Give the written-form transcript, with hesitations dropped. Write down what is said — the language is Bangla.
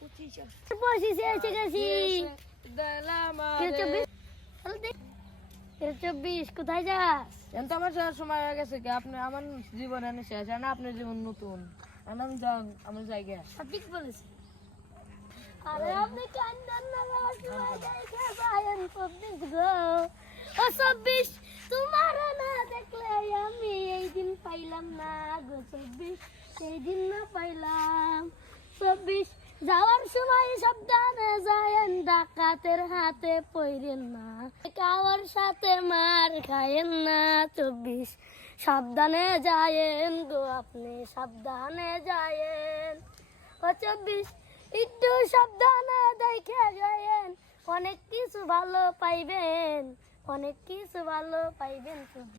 পঁচিশে এসে গেছি। 24 কোথায় যাস? তো আমার যাওয়ার সময় হয়ে গেছে কি আপনি আমার জীবন এনে শেষ আর না আপনার জীবন নতুন আমি যান আমার জায়গা সঠিক বলেছে। আরে আপনি কান্দান না যাওয়ার সময় দেখে যায়েন 24 গো। ও 24 তোমার না দেখলে আমি এই দিন পাইলাম না গো। 24 সেই দিন না পাইলাম। 24 যাওয়ার সময় সাবধানে যায়েন, ডাকাতের হাতে পড়েন না, কাওয়ার সাথে মার খায়েন না। 24 সাবধানে যায়েন গো, আপনি সাবধানে যায়েন। ও 24 একটু সাবধানে দেখে যায়েন, অনেক কিছু ভালো পাইবেন, অনেক কিছু ভালো পাইবেন।